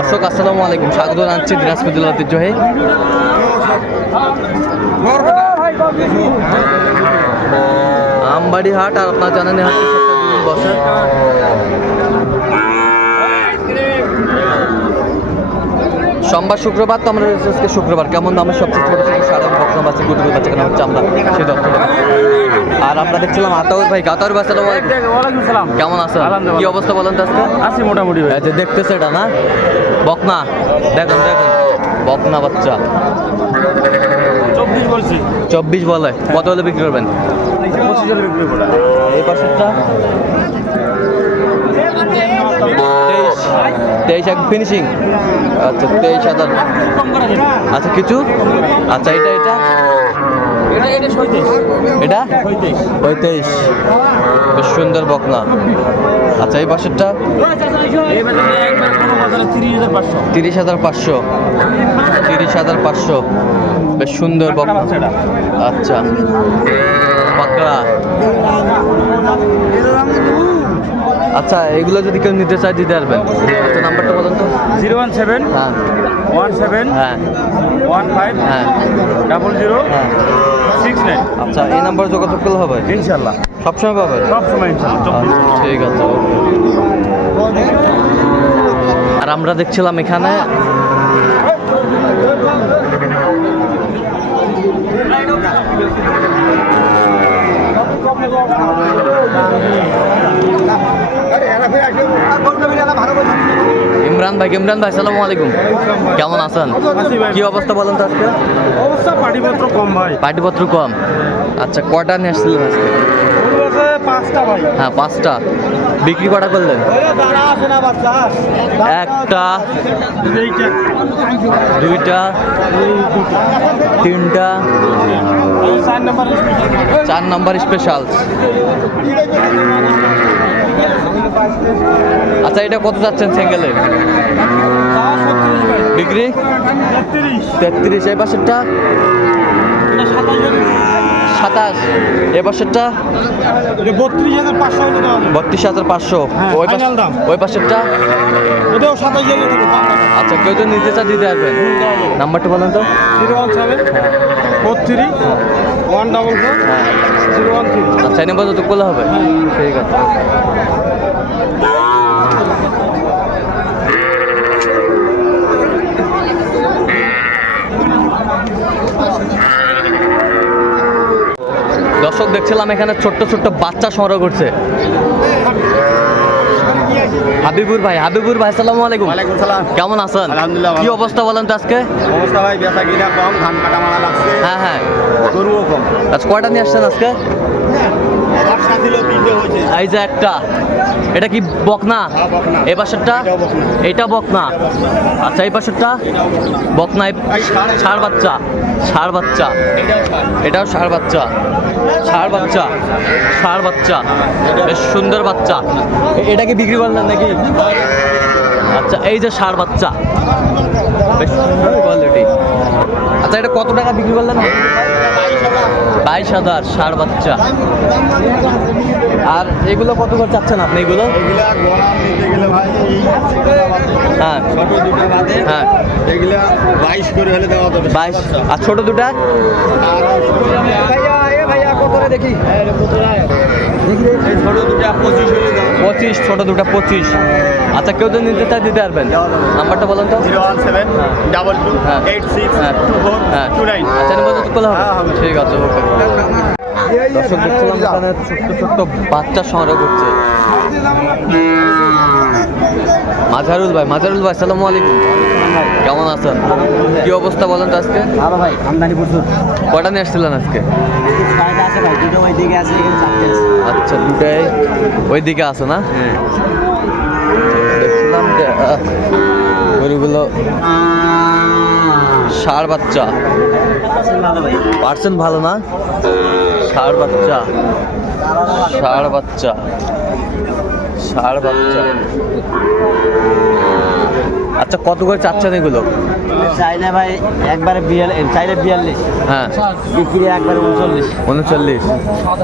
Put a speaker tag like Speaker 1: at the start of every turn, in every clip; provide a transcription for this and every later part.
Speaker 1: দর্শক আসসালামু আলাইকুম। স্বাগত জানাচ্ছি দিনাজপুর জেলা ঐতিহ্যবাহী আমবাড়ি হাট আর আপনার জানেন বসে। সোমবার শুক্রবার তো আমরা রয়েছে আজকে শুক্রবার। কেমন দামের সবচেয়ে ছোট ছোট সাড়ে বকনা বাচ্চা গুটি বাচ্চা কেনা হচ্ছে আমরা? সেই তথ্য আর আমরা দেখছিলাম আতাউর ভাই গাতাউর ভাই
Speaker 2: সালাম।
Speaker 1: কেমন আছেন কি অবস্থা বলেন তো আজকে?
Speaker 2: আছি মোটামুটি ভাই।
Speaker 1: যে দেখতেছে এটা না? বকনা। দেখেন দেখেন। বকনা বাচ্চা।
Speaker 2: চব্বিশ বলছি।
Speaker 1: চব্বিশ বলে। কত হলে বিক্রি করবেন?
Speaker 2: পঁচিশ বিক্রি করে
Speaker 1: এই পাশেরটা? তেইশ এক ফিনিশিং আচ্ছা তেইশ হাজার। আচ্ছা কিছু? আচ্ছা এটা এটা।
Speaker 2: এটা?
Speaker 1: তেইশ বেশ সুন্দর বকনা। আচ্ছা এই
Speaker 2: বাজারে তিরিশ হাজার পাঁচশো।
Speaker 1: তিরিশ হাজার পাঁচশো। বেশ সুন্দর বকনা। আচ্ছা। পাকড়া আচ্ছা এগুলো যদি কেউ নিতে চায় দিতে পারবেন। আচ্ছা নাম্বারটা বলুন তো।
Speaker 2: জিরো ওয়ান সেভেন
Speaker 1: হ্যাঁ।
Speaker 2: ওয়ান সেভেন
Speaker 1: হ্যাঁ।
Speaker 2: ওয়ান ফাইভ
Speaker 1: হ্যাঁ।
Speaker 2: ডাবল জিরো
Speaker 1: হ্যাঁ।
Speaker 2: Six nine.
Speaker 1: আচ্ছা এই নাম্বারে যোগাযোগ করলে হবে?
Speaker 2: ইনশাল্লাহ।
Speaker 1: সবসময় পাবেন
Speaker 2: সব সময় ইনশাল্লাহ চব্বিশ
Speaker 1: আচ্ছা, ঠিক আছে আর আমরা দেখছিলাম এখানে ইমরান ভাই ইমরান ভাই সালামু আলাইকুম। কেমন আছেন। কি অবস্থা বলেন তো আজকে?
Speaker 2: অবস্থা পাটিপত্র কম ভাই।
Speaker 1: পাটিপত্র কম? আচ্ছা কটা নিয়ে আসছিলেন আজকে?
Speaker 2: পাঁচটা ভাই।
Speaker 1: হ্যাঁ পাঁচটা। বিক্রি কটা করলেন? একটা দুইটা। তিনটা
Speaker 2: চার নম্বর
Speaker 1: চার নাম্বার স্পেশাল আচ্ছা এটা কত যাচ্ছেন সিঙ্গেলের বিক্রি
Speaker 2: তেত্রিশ।
Speaker 1: এই পাশেরটা?
Speaker 2: সাতাশ।
Speaker 1: এ পাশেরটা?
Speaker 2: বত্রিশ হাজার পাঁচশো। হ্যাঁ,
Speaker 1: ওই পাশে ওই পাশেরটা? আচ্ছা কেউ তো নিতে চা দিতে পারবেন। নাম্বারটা বলেন তো।
Speaker 2: Zero one seven four three one double four
Speaker 1: হ্যাঁ
Speaker 2: জিরো ওয়ান থ্রি।
Speaker 1: আচ্ছা এই নাম্বার তো করলে হবে। ঠিক আছে। দর্শক দেখছিলাম এখানে ছোট্ট ছোট্ট বাচ্চা সংগ্রহ করছে। হাবিবুর ভাই হাবিবুর ভাই আসসালামু আলাইকুম।
Speaker 2: ওয়ালাইকুম সালাম।
Speaker 1: কেমন আছেন?
Speaker 2: আলহামদুলিল্লাহ,
Speaker 1: কি অবস্থা বলেন তো আজকে?
Speaker 2: অবস্থা ভাই বেচা কিনা কম ধান কাটা মারা লাগছে।
Speaker 1: হ্যাঁ হ্যাঁ।
Speaker 2: গরুও কম
Speaker 1: আচ্ছা কয়টা নিয়ে আসছেন আজকে
Speaker 2: পাঁচটা দিল তিনটে হয়েছে
Speaker 1: এই যে একটা। এটা কি বকনা?
Speaker 2: হ্যাঁ, বকনা।
Speaker 1: পাশেরটা?
Speaker 2: বকনা।
Speaker 1: এটা বকনা। আচ্ছা এই পাশেরটা? বকনা। এই-
Speaker 2: এই ষাঁড়।
Speaker 1: ষাঁড় বাচ্চা। ষাঁড় বাচ্চা। এটাও ষাঁড় বাচ্চা। ষাঁড় বাচ্চা। ষাঁড় বাচ্চা। বেশ সুন্দর বাচ্চা। এটা কি বিক্রি করলেন নাকি? আচ্ছা এই যে ষাঁড় বাচ্চা। বেশ সুন্দর কোয়ালিটি আচ্ছা এটা কত টাকা বিক্রি করলেন? বাইশ হাজার ষাঁড় বাচ্চা। আর এগুলো কত করে চাচ্ছেন আপনি এগুলো?
Speaker 2: এগুলা গরম নিতে গেলে ভাই এই
Speaker 1: হ্যাঁ।
Speaker 2: ছোট দুটো
Speaker 1: হ্যাঁ।
Speaker 2: এগুলা বাইশ করে হলে দেওয়া যাবে।
Speaker 1: বাইশ। আর ছোট দুটা?
Speaker 2: ভাইয়া ভাইয়া কত রে দেখি? পঁচিশ
Speaker 1: ছোট দুটা পঁচিশ। আচ্ছা কেউ যদি নিতে চায় দিতে পারবেন। নাম্বারটা বলেন তো।
Speaker 2: Zero one seven double two
Speaker 1: হ্যাঁ।
Speaker 2: এইট সিক্স
Speaker 1: হ্যাঁ।
Speaker 2: টু ফোর
Speaker 1: হ্যাঁ।
Speaker 2: Two nine.
Speaker 1: আচ্ছা তো হবে। ঠিক আছে ওকে। দর্শক দেখছিলাম এখানে ছোট্ট ছোট্ট বাচ্চা সংগ্রহ করছে। মাঝারুল ভাই মাঝারুল ভাই সালামু আলাইকুম। কেমন আছেন? কি অবস্থা বলেন তো আজকে?
Speaker 3: ভাই আমদানি প্রচুর।
Speaker 1: কটা নিয়ে আসছিলেন আজকে?
Speaker 3: ভাই দুটো ওই দিকে আছে এখানে চারটে আছে।
Speaker 1: আচ্ছা দুটাই ওই দিকে আছে না? দেখছিলাম যে গরুগুলো ষাঁড় বাচ্চা। পার্সেন্ট ভালো না? ষাঁড় বাচ্চা। ষাঁড় বাচ্চা। ষাঁড় বাচ্চা। আচ্ছা কত করে চাচ্ছেন এগুলো?
Speaker 3: চাইলে ভাই একবারে বিয়াল্লিশ চাইলে বিয়াল্লিশ।
Speaker 1: হ্যাঁ।
Speaker 3: বিক্রি একবারে উনচল্লিশ।
Speaker 1: উনচল্লিশ।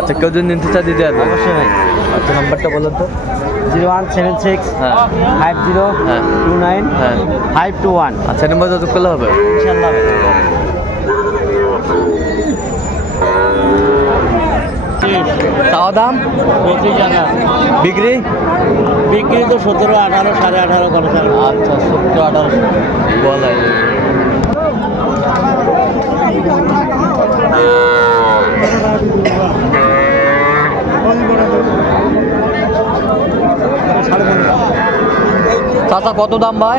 Speaker 1: আচ্ছা কেউ যদি নিতে চায় দিতে পারবে।
Speaker 3: অবশ্যই ভাই।
Speaker 1: আচ্ছা নাম্বারটা বলুন তো।
Speaker 3: জিরো ওয়ান সেভেন সিক্স
Speaker 1: হ্যাঁ।
Speaker 3: ফাইভ জিরো
Speaker 1: হ্যাঁ।
Speaker 3: টু নাইন
Speaker 1: হ্যাঁ।
Speaker 3: Five two one.
Speaker 1: আচ্ছা নম্বর যোগাযোগ করলে হবে?
Speaker 3: ইনশাল্লাহ
Speaker 1: চাওয়া দাম? বিক্রি?
Speaker 3: বিক্রি তো সতেরো আঠারো সাড়ে আঠারো করে
Speaker 1: আচ্ছা সত্তর আঠারোশো বলাই চাচা কত দাম ভাই?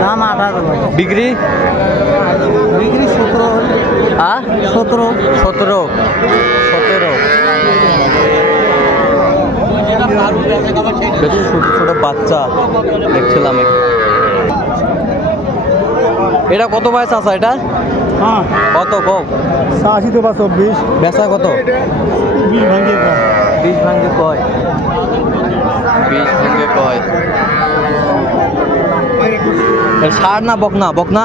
Speaker 3: দাম আঠারো।
Speaker 1: বিক্রি?
Speaker 3: বিক্রি সতেরো।
Speaker 1: হ্যাঁ?
Speaker 3: সতেরো।
Speaker 1: সতেরো সতেরো বেশ ছোট ছোট বাচ্চা দেখছিলাম এটা কত ভাই চাচা এটা?
Speaker 3: হ্যাঁ।
Speaker 1: কত কম
Speaker 3: আশি তো বা চব্বিশ।
Speaker 1: বেচা কত?
Speaker 3: বিশ ভাঙ্গে
Speaker 1: বিশ ভাঙ্গে কয়। বিশ ভাঙ্গে কয়। সার না বকনা? বকনা।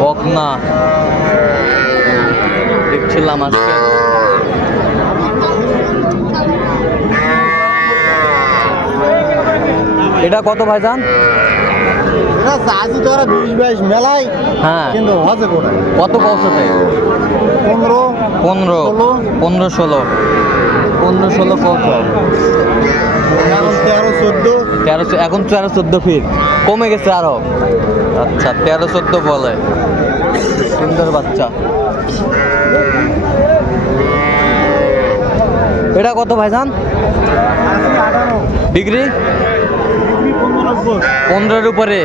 Speaker 1: বকনা। দেখছিলাম আজকে। এটা কত ভাইজান?
Speaker 3: মেলায়
Speaker 1: হ্যাঁ।
Speaker 3: কিন্তু হজে করে
Speaker 1: কত পৌঁছতে
Speaker 3: পনেরো
Speaker 1: পনেরো পনেরো ষোলো। পনেরো ষোলো কত
Speaker 3: তেরো চোদ্দ।
Speaker 1: এখন তেরো চোদ্দ ফিট কমে গেছে আরও। আচ্ছা তেরো চোদ্দ বলে। সুন্দর বাচ্চা। এটা কত ভাইজান? ডিগ্রি? পনেরোর উপরে।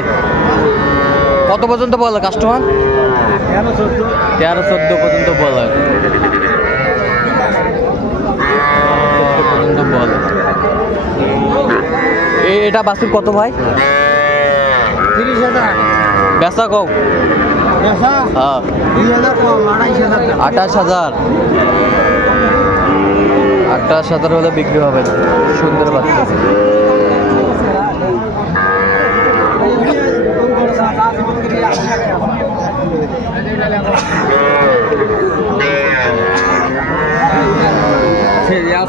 Speaker 1: কত পর্যন্ত বলে কাস্টমার?
Speaker 3: তেরো চোদ্দ
Speaker 1: পর্যন্ত বলে পর্যন্ত বলে এটা বাসুর কত ভাই?
Speaker 3: তিরিশ হাজার।
Speaker 1: কম? হ্যাঁ। আঠাশ হাজার। আঠাশ হাজার হলে বিক্রি হবে সুন্দর বাচ্চা
Speaker 2: দাম কখন এই জোড়া
Speaker 1: হ্যাঁ হ্যাঁ
Speaker 2: দাম থাকবে পঁয়তাল্লিশ